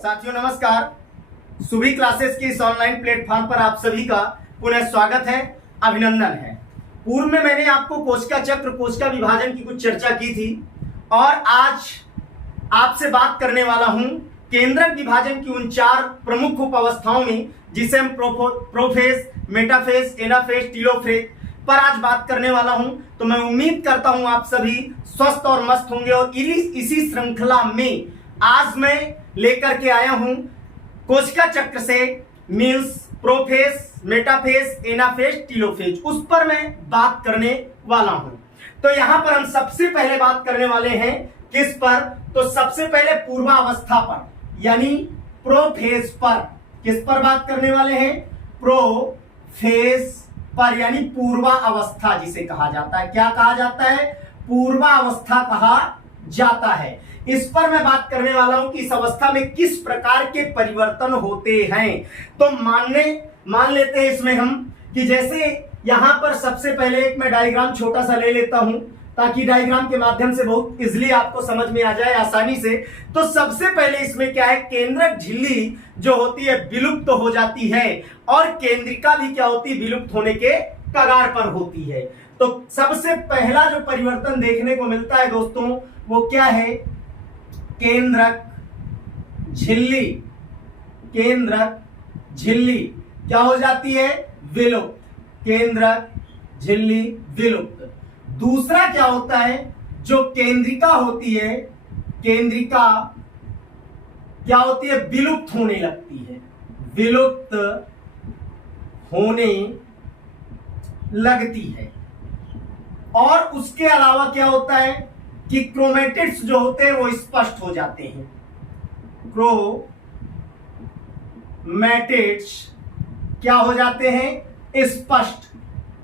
साथियों नमस्कार। सुभी क्लासेस की इस ऑनलाइन प्लेटफॉर्म पर आप सभी का पुनः स्वागत है, अभिनंदन है। पूर्व में मैंने आपको कोशिका चक्र, कोशिका विभाजन की कुछ चर्चा की थी और आज आपसे बात करने वाला हूं केंद्रक विभाजन की उन 4 प्रमुख उप अवस्थाओं में जिसे हम प्रोफेज, मेटाफेज, एनाफेज, टीलोफेज पर आज बात करने वाला हूं। तो मैं उम्मीद करता हूं आप सभी स्वस्थ और मस्त होंगे और इसी श्रृंखला में आज मैं लेकर के आया हूं कोशिका चक्र से means prophase, metaphase, anaphase, telophase, उस पर मैं बात करने वाला हूं। तो यहां पर हम सबसे पहले बात करने वाले हैं किस पर? तो सबसे पहले पूर्वावस्था पर यानी प्रोफेज पर। किस पर बात करने वाले हैं? प्रोफेज पर यानी पूर्वावस्था जिसे कहा जाता है। क्या कहा जाता है? पूर्वावस्था कहा जाता है। इस पर मैं बात करने वाला हूं कि इस अवस्था में किस प्रकार के परिवर्तन होते हैं। तो मान लेते हैं इसमें हम कि जैसे यहां पर सबसे पहले एक मैं डायग्राम छोटा सा ले लेता हूं ताकि डायग्राम के माध्यम से बहुत इजीली आपको समझ में आ जाए आसानी से। तो सबसे पहले इसमें क्या है, केंद्रक झिल्ली जो होती है विलुप्त तो हो जाती है और केंद्रिका भी क्या होती है, विलुप्त होने के कगार पर होती है। तो सबसे पहला जो परिवर्तन देखने को मिलता है दोस्तों वो क्या है? केंद्रक झिल्ली। केंद्रक झिल्ली क्या हो जाती है? विलुप्त। केंद्रक झिल्ली विलुप्त। दूसरा क्या होता है, जो केंद्रिका होती है, केंद्रिका क्या होती है? विलुप्त होने लगती है। विलुप्त होने लगती है। और उसके अलावा क्या होता है कि क्रोमेटिड्स जो होते हैं वो स्पष्ट हो जाते हैं। क्रोमैटिड्स क्या हो जाते हैं? स्पष्ट।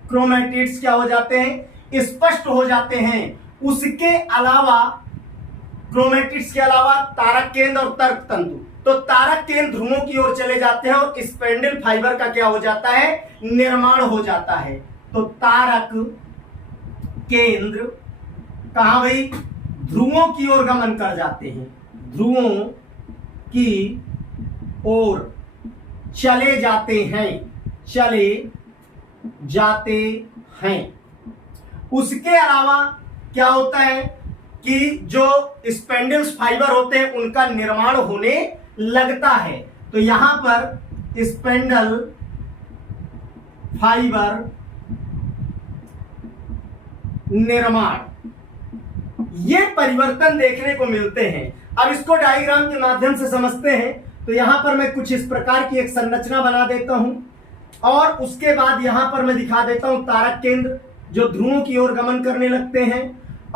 क्रोमैटिड्स क्या हो जाते हैं? स्पष्ट हो जाते हैं। उसके अलावा क्रोमैटिड्स के अलावा तारक केंद्र और तर्क तंतु, तो तारक केंद्र ध्रुवों की ओर चले जाते हैं और स्पेंडल फाइबर का क्या हो जाता है? निर्माण हो जाता है। तो तारक केंद्र कहां भाई? ध्रुवों की ओर गमन कर जाते हैं। ध्रुवों की ओर चले जाते हैं। चले जाते हैं। उसके अलावा क्या होता है कि जो स्पेंडल्स फाइबर होते हैं उनका निर्माण होने लगता है। तो यहां पर स्पेंडल फाइबर निर्माण, ये परिवर्तन देखने को मिलते हैं। अब इसको डायग्राम के माध्यम से समझते हैं। तो यहां पर मैं कुछ इस प्रकार की एक संरचना बना देता हूं और उसके बाद यहां पर मैं दिखा देता हूं तारक केंद्र जो ध्रुवों की ओर गमन करने लगते हैं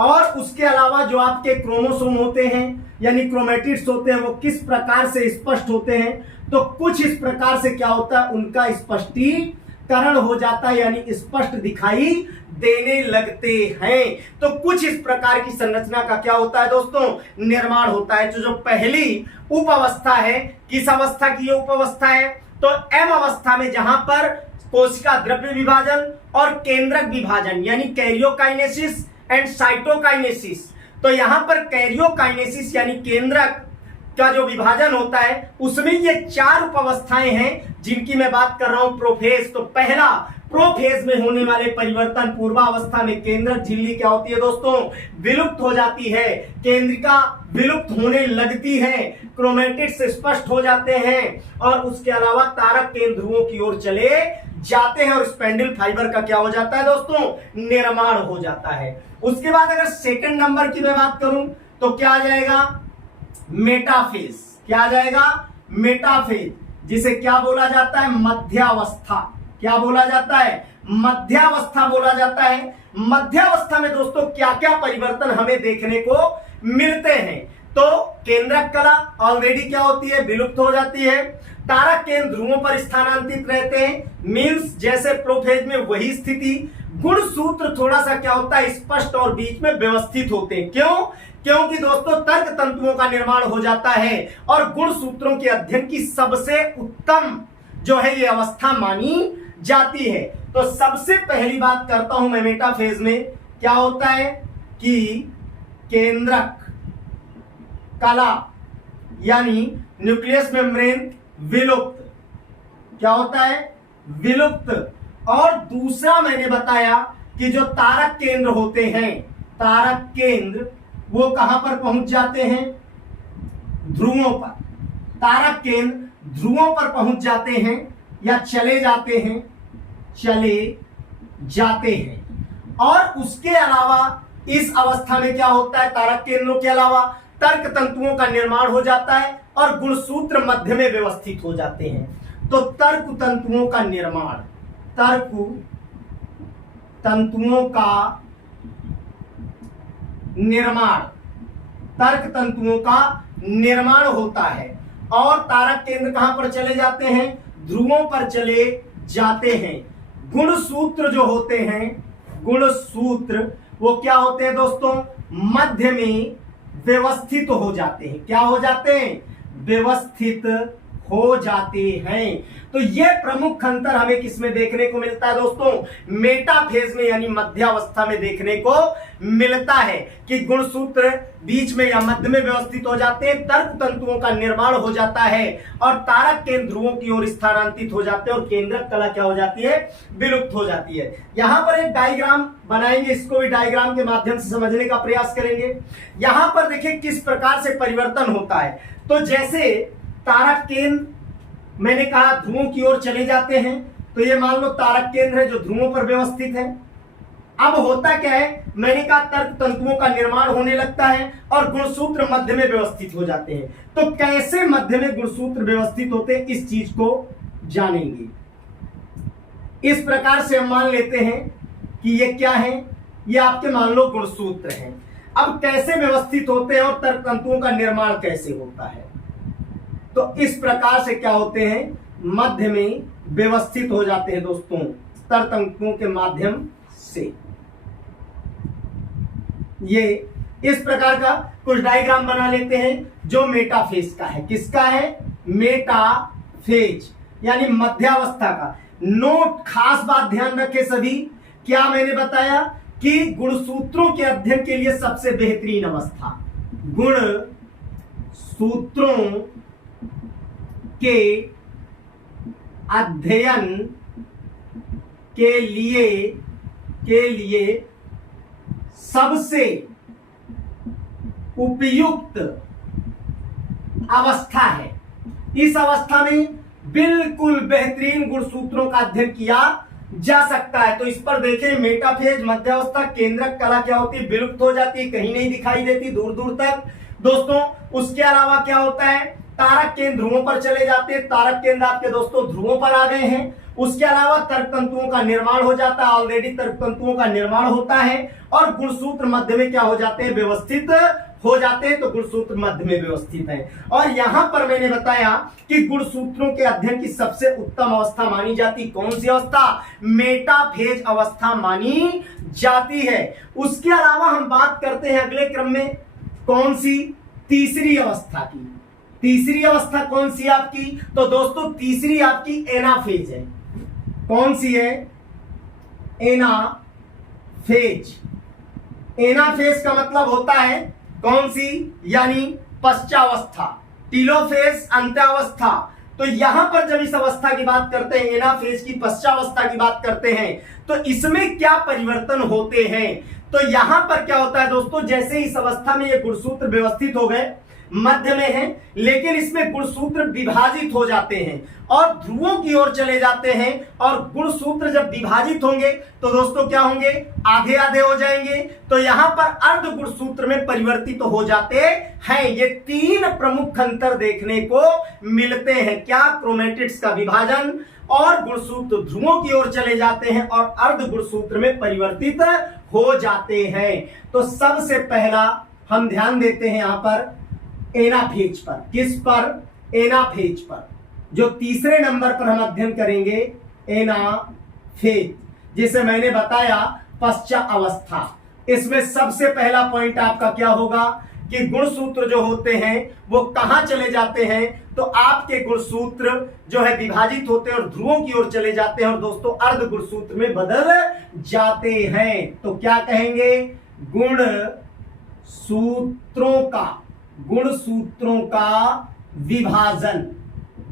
और उसके अलावा जो आपके क्रोमोसोम होते हैं यानी क्रोमैटिड्स होते हैं वो किस प्रकार से स्पष्ट होते हैं। तो कुछ इस प्रकार से क्या होता है, उनका स्पष्टीकरण हो जाता है यानी स्पष्ट दिखाई देने लगते हैं। तो कुछ इस प्रकार की संरचना का क्या होता है दोस्तों? निर्माण होता है। जो पहली उप अवस्था है, किस अवस्था की ये उप अवस्था है? तो एम अवस्था में जहां पर कोशिका द्रव्य विभाजन और केंद्रक विभाजन यानी कैरियोकाइनेसिस एंड साइटोकाइनेसिस। तो यहां पर कैरियोकाइनेसिस यानी केंद्रक का जो विभाजन होता है उसमें ये 4 उप अवस्थाएं हैं जिनकी मैं बात कर रहा हूं प्रोफेज। तो पहला प्रोफेज में होने वाले परिवर्तन, पूर्वावस्था में केंद्रक झिल्ली क्या होती है दोस्तों? विलुप्त हो जाती है। केंद्रिका विलुप्त होने लगती है। क्रोमैटिड्स स्पष्ट हो जाते हैं और उसके अलावा तारक केंद्र ध्रुवों की ओर चले जाते हैं और स्पेंडल फाइबर का क्या हो जाता है दोस्तों? निर्माण हो जाता है। उसके बाद अगर सेकंड नंबर की मैं बात करूं तो क्या आ जाएगा? मेटाफेज। क्या आ जाएगा? मेटाफेज, जिसे क्या बोला जाता है? मध्यावस्था। क्या बोला जाता है? मध्यावस्था बोला जाता है। मध्यावस्था में दोस्तों क्या क्या परिवर्तन हमें देखने को मिलते हैं? तो केंद्रक कला ऑलरेडी क्या होती है? विलुप्त हो जाती है। तारक केंद्र ध्रुवों पर स्थानांतरित रहते हैं मीन्स जैसे प्रोफेज में वही स्थिति। गुणसूत्र थोड़ा सा क्या होता है? स्पष्ट और बीच में व्यवस्थित होते हैं। क्यों? क्योंकि दोस्तों तर्क तंतुओं का निर्माण हो जाता है और गुणसूत्रों के अध्ययन की सबसे उत्तम जो है ये अवस्था मानी जाती है। तो सबसे पहली बात करता हूं मैं मेटाफेज में क्या होता है कि केंद्रक कला यानी न्यूक्लियस मेम्ब्रेन विलुप्त, क्या होता है, विलुप्त। और दूसरा मैंने बताया कि जो तारक केंद्र होते हैं, तारक केंद्र वो कहां पर पहुंच जाते हैं, ध्रुवों पर। तारक केंद्र ध्रुवों पर पहुंच जाते हैं या चले जाते हैं, चले जाते हैं। और उसके अलावा इस अवस्था में क्या होता है, तारक केंद्रों के अलावा तर्क तंतुओं का निर्माण हो जाता है और गुणसूत्र मध्य में व्यवस्थित हो जाते हैं। तो तर्क तंतुओं का निर्माण, तर्क तंतुओं का निर्माण, तर्क तंतुओं का निर्माण होता है। और तारक केंद्र कहां पर चले जाते हैं, ध्रुवों पर चले जाते हैं। गुणसूत्र जो होते हैं, गुणसूत्र वो क्या होते हैं दोस्तों, मध्य में व्यवस्थित हो जाते हैं। क्या हो जाते हैं, व्यवस्थित हो जाते हैं। तो यह प्रमुख अंतर हमें किसमें देखने को मिलता है दोस्तों, मेटाफेज में यानी मध्यावस्था में देखने को मिलता है कि गुणसूत्र बीच में या मध्य में व्यवस्थित हो जाते हैं, तर्क तंतुओं का निर्माण हो जाता है और तारक केंद्र ध्रुवों की ओर स्थानांतरित हो जाते हैं और केंद्रक कला क्या हो जाती है, विलुप्त हो जाती है। यहां पर एक डायग्राम बनाएंगे, इसको भी डायग्राम के माध्यम से समझने का प्रयास करेंगे। यहां पर देखिए किस प्रकार से परिवर्तन होता है। तो जैसे तारक केंद्र मैंने कहा ध्रुवों की ओर चले जाते हैं, तो ये मान लो तारक केंद्र है जो ध्रुवों पर व्यवस्थित है। अब होता क्या है, मैंने कहा तर्क तंतुओं का निर्माण होने लगता है और गुणसूत्र मध्य में व्यवस्थित हो जाते हैं। तो कैसे मध्य में गुणसूत्र व्यवस्थित होते हैं, इस चीज को जानेंगे। इस प्रकार से हम मान लेते हैं कि ये क्या है, ये आपके मान लो गुणसूत्र हैं। अब कैसे व्यवस्थित होते हैं और तर्क तंतुओं का निर्माण कैसे होता है, तो इस प्रकार से क्या होते हैं, मध्य में व्यवस्थित हो जाते हैं दोस्तों तर्क तंतुओं के माध्यम से। ये इस प्रकार का कुछ डायग्राम बना लेते हैं जो मेटाफेज का है। किसका है, मेटाफेज यानी मध्यावस्था का। नोट, खास बात ध्यान रखें सभी, क्या मैंने बताया कि गुणसूत्रों के अध्ययन के लिए सबसे बेहतरीन अवस्था, गुण सूत्रों के अध्ययन के लिए सबसे उपयुक्त अवस्था है। इस अवस्था में बिल्कुल बेहतरीन गुणसूत्रों का अध्ययन किया जा सकता है। तो इस पर देखें, मेटाफेज, मध्यावस्था, केंद्रक कला क्या होती है, विलुप्त हो जाती है, कहीं नहीं दिखाई देती दूर दूर तक दोस्तों। उसके अलावा क्या होता है, तारक केंद्र ध्रुवों पर चले जाते हैं। तारक केंद्र आपके दोस्तों ध्रुवों पर आ गए हैं। उसके अलावा तर्क तंतुओं का निर्माण हो जाता है, ऑलरेडी तर्क तंतुओं का निर्माण होता है और गुणसूत्र मध्य में क्या हो जाते हैं, व्यवस्थित हो जाते हैं। तो गुणसूत्र मध्य में व्यवस्थित है। और यहां पर मैंने बताया कि गुणसूत्रों के अध्ययन की सबसे उत्तम अवस्था मानी जाती, कौन सी अवस्था, मेटाफेज अवस्था मानी जाती है। उसके अलावा हम बात करते हैं अगले क्रम में कौन सी, तीसरी अवस्था की। तीसरी अवस्था कौन सी आपकी, तो दोस्तों तीसरी आपकी एनाफेज है। कौन सी है, एनाफेज। एनाफेज का मतलब होता है कौन सी, यानी पश्चावस्था। टीलोफेज अंत्यावस्था। तो यहां पर जब इस अवस्था की बात करते हैं, एनाफेज की पश्चावस्था की बात करते हैं, तो इसमें क्या परिवर्तन होते हैं। तो यहां पर क्या होता है दोस्तों, जैसे इस अवस्था में ये गुणसूत्र व्यवस्थित हो गए, मध्य में है, लेकिन इसमें गुणसूत्र विभाजित हो जाते हैं और ध्रुवों की ओर चले जाते हैं। और गुणसूत्र जब विभाजित होंगे तो दोस्तों क्या होंगे, आधे आधे हो जाएंगे। तो यहां पर अर्ध गुणसूत्र में परिवर्तित हो जाते हैं। ये तीन प्रमुख अंतर देखने को मिलते हैं। क्या, क्रोमेटिड्स का विभाजन और गुणसूत्र ध्रुवों की ओर चले जाते हैं और अर्ध गुणसूत्र में परिवर्तित हो जाते हैं। तो सबसे पहला हम ध्यान देते हैं यहां पर एनाफेज पर। किस पर, एनाफेज पर। जो तीसरे नंबर पर हम अध्ययन करेंगे एनाफेज, जिसे मैंने बताया पश्चात अवस्था। इसमें सबसे पहला पॉइंट आपका क्या होगा कि गुणसूत्र जो होते हैं वो कहां चले जाते हैं, तो आपके गुणसूत्र जो है विभाजित होते हैं और ध्रुवों की ओर चले जाते हैं और दोस्तों अर्ध गुणसूत्र में बदल जाते हैं। तो क्या कहेंगे, गुण सूत्रों का गुणसूत्रों का विभाजन,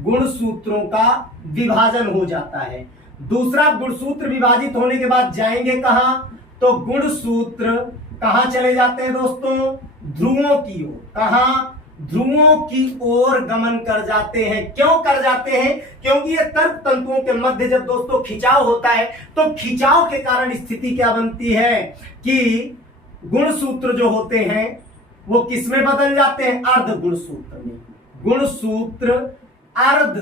गुणसूत्रों का विभाजन हो जाता है। दूसरा, गुणसूत्र विभाजित होने के बाद जाएंगे कहां, तो गुणसूत्र कहां चले जाते हैं दोस्तों, ध्रुवों की ओर। कहां, ध्रुवों की ओर गमन कर जाते हैं। क्यों कर जाते हैं, क्योंकि ये तर्क तंतुओं के मध्य जब दोस्तों खिंचाव होता है तो खिंचाव के कारण स्थिति क्या बनती है कि गुणसूत्र जो होते हैं वो किस में बदल जाते हैं, अर्ध गुणसूत्र में। गुणसूत्र अर्ध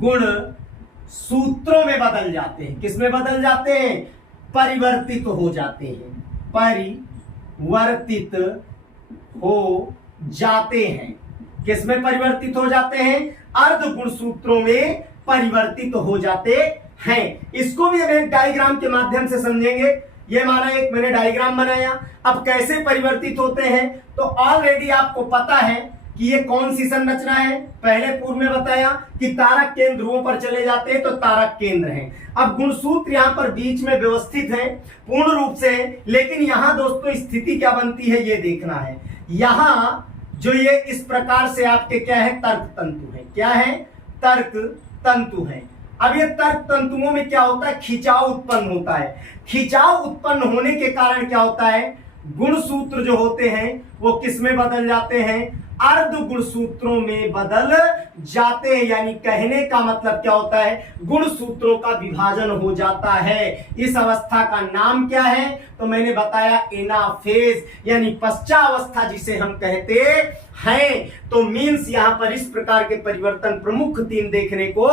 गुण सूत्रों में बदल जाते हैं। किस में बदल जाते हैं, परिवर्तित हो जाते हैं, परिवर्तित हो जाते हैं। किस में परिवर्तित हो जाते हैं, अर्ध गुणसूत्रों में परिवर्तित हो जाते हैं। इसको भी हम एक डायग्राम के माध्यम से समझेंगे। ये माना एक मैंने डायग्राम बनाया, अब कैसे परिवर्तित होते हैं, तो ऑलरेडी आपको पता है कि ये कौन सी संरचना है। पहले पूर्व में बताया कि तारक केंद्र ध्रुवों पर चले जाते हैं, तो तारक केंद्र हैं। अब गुणसूत्र यहां पर बीच में व्यवस्थित है पूर्ण रूप से, लेकिन यहां दोस्तों स्थिति क्या बनती है ये देखना है। यहां जो ये इस प्रकार से आपके क्या है, तर्क तंतु है। क्या है, तर्क तंतु है। अब ये तर्क तंतुओं में क्या होता है, खिंचाव उत्पन्न होता है। खिंचाव उत्पन्न होने के कारण क्या होता है, गुणसूत्र जो होते हैं वो किस में बदल जाते हैं, अर्ध गुणसूत्रों में बदल जाते हैं। यानी कहने का मतलब क्या होता है, गुणसूत्रों का विभाजन हो जाता है। इस अवस्था का नाम क्या है, तो मैंने बताया एनाफेज, यानी पश्चावस्था जिसे हम कहते हैं। तो मीन्स यहां पर इस प्रकार के परिवर्तन प्रमुख 3 देखने को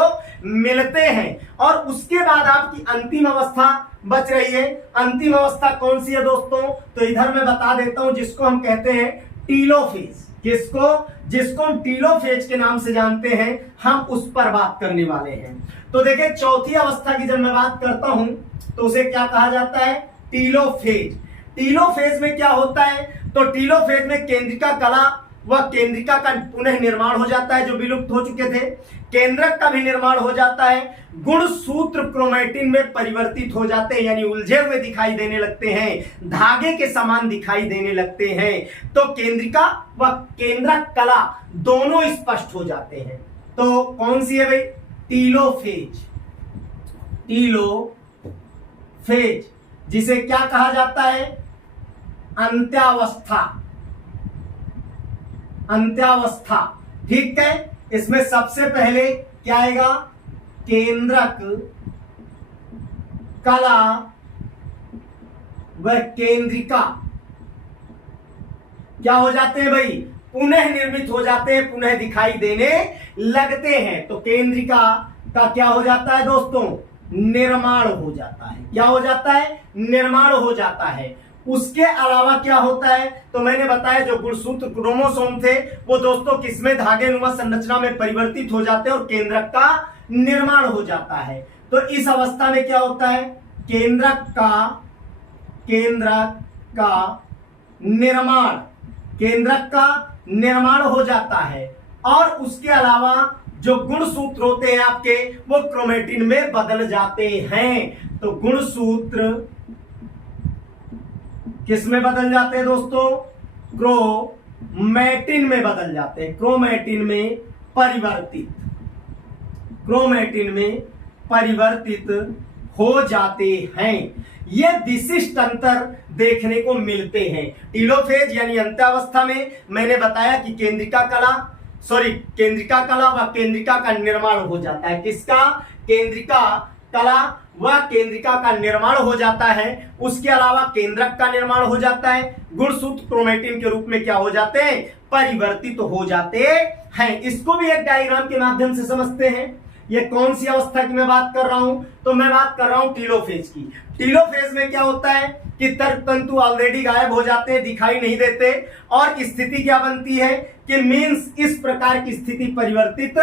मिलते हैं। और उसके बाद आपकी अंतिम अवस्था बच रही है। अंतिम अवस्था कौन सी है दोस्तों, तो इधर मैं बता देता हूं, जिसको हम कहते हैं टीलोफेज। किसको, जिसको हम टीलोफेज के नाम से जानते हैं, हम उस पर बात करने वाले हैं। तो देखिए चौथी अवस्था की जब मैं बात करता हूं तो उसे क्या कहा जाता है, टीलोफेज। टीलोफेज में क्या होता है, तो टीलोफेज में केंद्रिका कला व केंद्रिका का पुनः निर्माण हो जाता है, जो विलुप्त हो चुके थे। केंद्रक का भी निर्माण हो जाता है। गुणसूत्र क्रोमैटिन में परिवर्तित हो जाते हैं, यानी उलझे हुए दिखाई देने लगते हैं, धागे के समान दिखाई देने लगते हैं। तो केंद्रिका व केंद्रक कला दोनों स्पष्ट हो जाते हैं। तो कौन सी है भाई, टीलोफेज। टीलोफेज जिसे क्या कहा जाता है, अंत्यावस्था। अंत्यावस्था, ठीक है। इसमें सबसे पहले क्या आएगा, केंद्रक कला व केंद्रिका क्या हो जाते हैं भाई, पुनः निर्मित हो जाते हैं, पुनः दिखाई देने लगते हैं। तो केंद्रिका का क्या हो जाता है दोस्तों, निर्माण हो जाता है। क्या हो जाता है, निर्माण हो जाता है। उसके अलावा क्या होता है, तो मैंने बताया जो गुणसूत्र क्रोमोसोम थे वो दोस्तों किसमें, धागे नुमा संरचना में परिवर्तित हो जाते हैं और केंद्रक का निर्माण हो जाता है। तो इस अवस्था में क्या होता है, केंद्रक का निर्माण, केंद्रक का निर्माण हो जाता है। और उसके अलावा जो गुणसूत्र होते हैं आपके वो क्रोमैटिन में बदल जाते हैं। तो गुणसूत्र किस में बदल जाते हैं दोस्तों, क्रोमैटिन में बदल जाते हैं। क्रोमैटिन में परिवर्तित, क्रोमैटिन में परिवर्तित हो जाते हैं। ये विशिष्ट अंतर देखने को मिलते हैं। टीलोफेज यानी अंत्यावस्था में मैंने बताया कि केंद्रिका कला व केंद्रिका का निर्माण हो जाता है। किसका, केंद्रिका कला व केंद्रिका का निर्माण हो जाता है। उसके अलावा केंद्रक का निर्माण हो जाता है। गुणसूत्र क्रोमैटिन के रूप में क्या हो जाते हैं, परिवर्तित हो जाते हैं। इसको भी एक डायग्राम के माध्यम से समझते हैं। ये कौन सी अवस्था की मैं बात कर रहा हूं, तो मैं बात कर रहा हूं टीलोफेज की। टीलोफेज में क्या होता है कि तर्क तंतु ऑलरेडी गायब हो जाते हैं, दिखाई नहीं देते, और स्थिति क्या बनती है कि मीन्स इस प्रकार की स्थिति परिवर्तित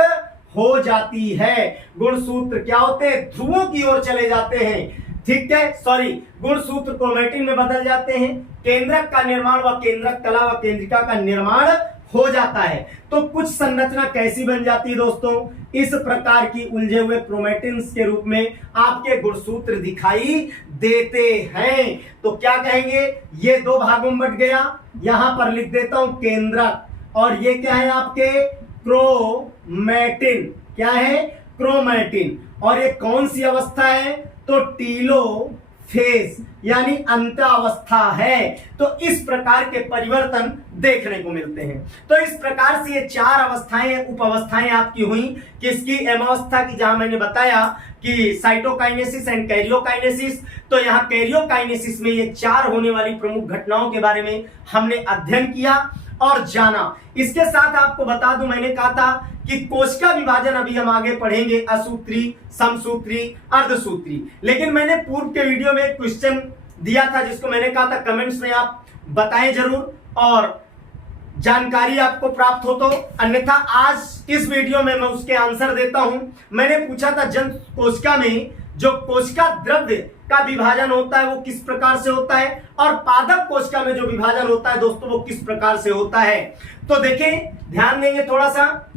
हो जाती है। गुणसूत्र क्या होते हैं, ध्रुवों की ओर चले जाते हैं, ठीक है। गुणसूत्र क्रोमैटिन में बदल जाते हैं। केंद्रक का निर्माण व केंद्रक कला व केंद्रिका का निर्माण हो जाता है। तो कुछ संरचना कैसी बन जाती है दोस्तों, इस प्रकार की उलझे हुए क्रोमैटिन्स के रूप में आपके गुणसूत्र दिखाई देते हैं। तो क्या कहेंगे, ये दो भागों में बट गया, यहां पर लिख देता हूं केंद्रक, और ये क्या है आपके क्रोमैटिन, क्या है क्रोमैटिन। और ये कौन सी अवस्था है, तो टीलोफेज यानी अंत्यावस्था है। तो इस प्रकार के परिवर्तन देखने को मिलते हैं। तो इस प्रकार से ये चार अवस्थाएं उप अवस्थाएं आपकी हुई, किसकी, एमावस्था की, जहां मैंने बताया कि साइटोकाइनेसिस एंड कैरियोकाइनेसिस। तो यहाँ कैरियोकाइनेसिस में ये चार होने वाली प्रमुख घटनाओं के बारे में हमने अध्ययन किया और जाना। इसके साथ आपको बता दूं, मैंने कहा था कि कोशिका विभाजन अभी हम आगे पढ़ेंगे, असूत्री, समसूत्री, अर्धसूत्री। लेकिन मैंने पूर्व के वीडियो में एक क्वेश्चन दिया था जिसको मैंने कहा था कमेंट्स में आप बताएं जरूर और जानकारी आपको प्राप्त हो तो, अन्यथा आज इस वीडियो में मैं उसके आंसर देता हूं। मैंने पूछा था जंतु कोशिका में जो कोशिका द्रव्य का विभाजन होता है वो किस प्रकार से होता है, और पादप कोशिका में जो विभाजन होता है दोस्तों वो किस प्रकार से होता है। तो देखें, ध्यान देंगे थोड़ा सा,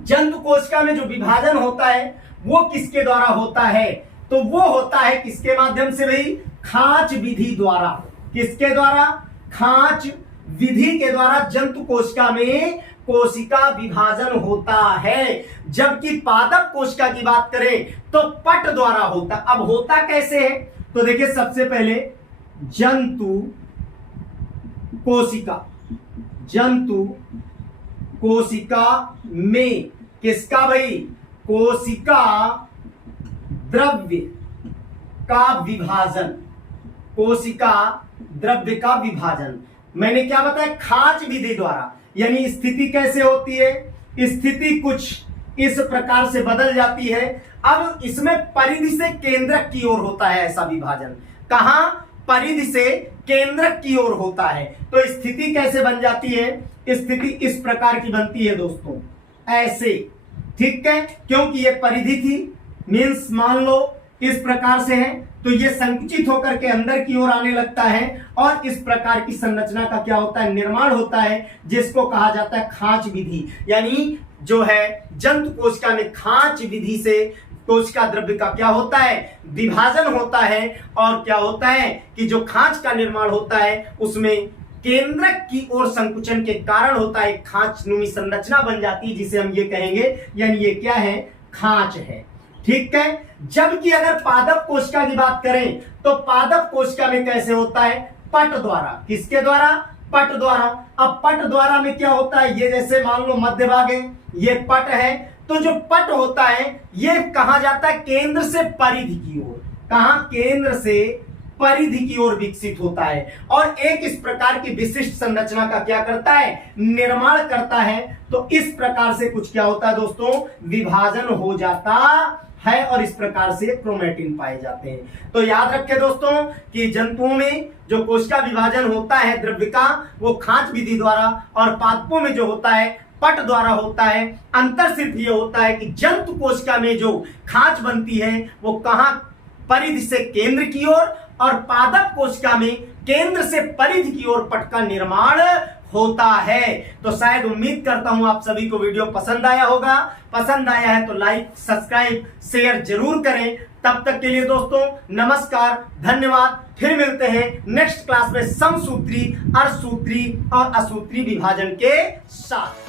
जंतु कोशिका में जो विभाजन होता है वो किसके द्वारा होता है, तो वो होता है किसके माध्यम से भाई, खांच विधि द्वारा। किसके द्वारा, खांच विधि के द्वारा जंतु कोशिका में कोशिका विभाजन होता है। जबकि पादप कोशिका की बात करें तो पट द्वारा होता। अब होता कैसे है, तो देखिए सबसे पहले जंतु कोशिका, जंतु कोशिका में किसका भाई, कोशिका द्रव्य का विभाजन, कोशिका द्रव्य का विभाजन मैंने क्या बताया, खांच विधि द्वारा। यानी स्थिति कैसे होती है, स्थिति कुछ इस प्रकार से बदल जाती है। अब इसमें परिधि से केंद्रक की ओर होता है ऐसा विभाजन। कहां, परिधि से केंद्रक की ओर होता है। तो स्थिति कैसे बन जाती है, स्थिति इस प्रकार की बनती है दोस्तों, ऐसे, ठीक है, क्योंकि ये परिधि थी, मीन्स मान लो इस प्रकार से है, तो ये संकुचित होकर के अंदर की ओर आने लगता है और इस प्रकार की संरचना का क्या होता है, निर्माण होता है, जिसको कहा जाता है खांच विधि। यानी जो है जंतु कोशिका में खांच विधि से कोशिका द्रव्य का क्या होता है, विभाजन होता है। और क्या होता है कि जो खांच का निर्माण होता है उसमें केंद्रक की ओर संकुचन के कारण होता है, खांचनुमी संरचना बन जाती है, जिसे हम ये कहेंगे, यानी ये क्या है, खांच है, ठीक है। जबकि अगर पादप कोशिका की बात करें तो पादप कोशिका में कैसे होता है, पट द्वारा। किसके द्वारा, पट द्वारा। अब पट द्वारा में क्या होता है, ये जैसे मान लो मध्य भाग है, ये पट है, तो जो पट होता है ये कहा जाता है केंद्र से परिधि की ओर, कहां, केंद्र से परिधि की ओर विकसित होता है और एक इस प्रकार की विशिष्ट संरचना का क्या करता है, निर्माण करता है। तो इस प्रकार से कुछ क्या होता है दोस्तों, विभाजन हो जाता है और इस प्रकार से क्रोमैटिन पाए जाते हैं। तो याद रखें दोस्तों कि जंतुओं में जो कोशिका विभाजन होता है द्रव्य का वो खांच विधि द्वारा, और पादपों में जो होता है पट द्वारा होता है। अंतर सिर्फ ये होता है कि जंतु कोशिका में जो खांच बनती है वो कहां, परिधि से केंद्र की ओर, और पादप कोशिका में केंद्र से परिधि की ओर पट का निर्माण होता है। तो शायद उम्मीद करता हूं आप सभी को वीडियो पसंद आया होगा। पसंद आया है तो लाइक, सब्सक्राइब, शेयर जरूर करें। तब तक के लिए दोस्तों नमस्कार, धन्यवाद। फिर मिलते हैं नेक्स्ट क्लास में समसूत्री, अर्धसूत्री और असूत्री विभाजन के साथ।